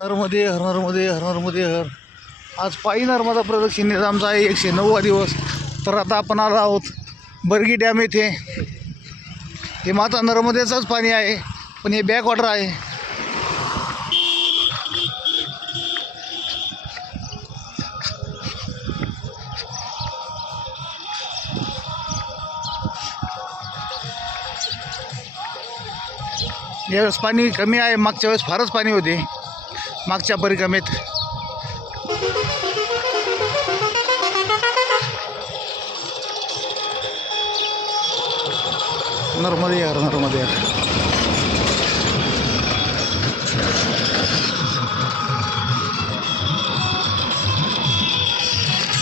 नर्मदे हर नर्मदे हर नर्मदे हर. आज पायी नर्मदा प्रदक्षिणेचा आमचा आहे 109वा दिवस. तर आता आपण आलो आहोत बरगी डॅम येथे. हे माता नर्मदेचंच पाणी आहे, पण हे बॅक वॉटर आहे. यावेळेस पाणी कमी आहे, मागच्या वेळेस फारच पाणी होते मागच्या परिक्रमेत. नर्मदे हर नर्मदे हर.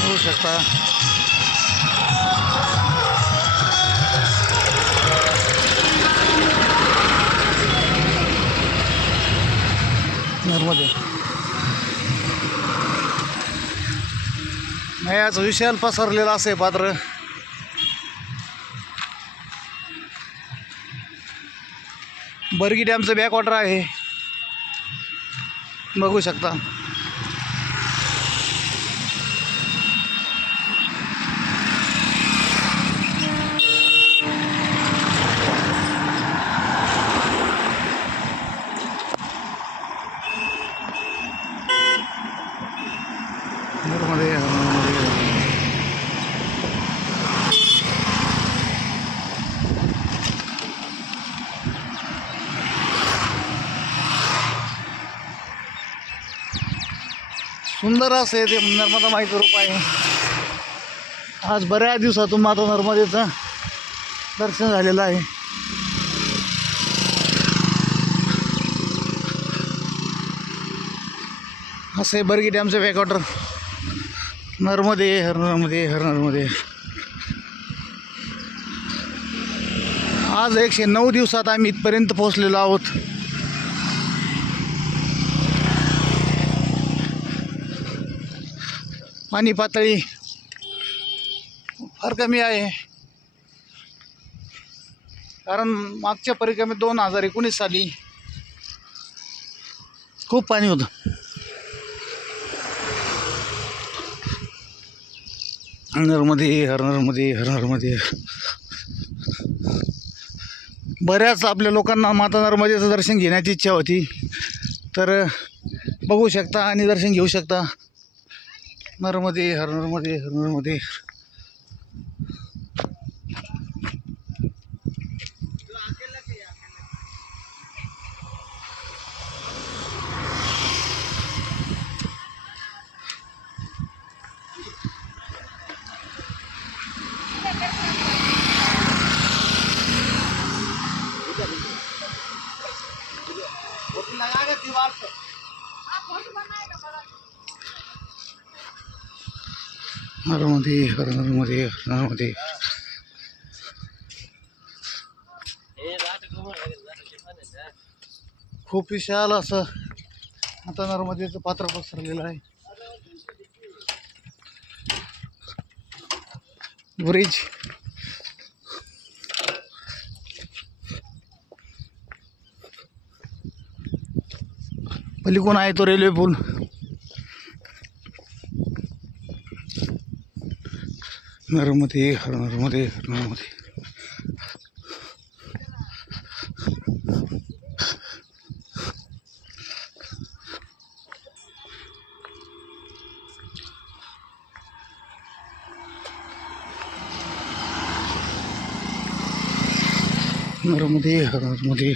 होऊ शकता नर्मदे. याच विशाल पसरलेला असे पात्र. बरगी डॅमचं बॅक वॉटर आहे, बघू शकता. नर्मदे नर्मदे. सुंदर असे ते नर्मदा माईचं रूप आहे. आज बऱ्याच दिवसातून माता नर्मदेचं दर्शन झालेलं आहे. असे बरगी डॅमचे बॅकवॉटर. नर्मदे हर नर्मदे हर नर्मदे. आज 109 दिवसात आम्ही इथपर्यंत पोहोचलेलो आहोत. पाणी पातळी फार कमी आहे, कारण मागच्या परिक्रमेत 2019 साली खूप पाणी होतं. नर्मदे हर नर्मदे हर नर्मदे. बऱ्याच आपल्या लोकांना माता नर्मदेचं दर्शन घेण्याची इच्छा होती, तर बघू शकता आणि दर्शन घेऊ शकता. नर्मदे हर नर्मदे हर नर्मदे. नर्मदे हर नर्मदे हर नर्मदे. खूप विशाल असं आता नर्मदेचं पात्र पसरलेलं आहे. ब्रिज पलीकडून आहे तो रेल्वे पूल. नर्मदे हर नर्मदे हर नर्मदे. नर्मदे हर नर्मदे.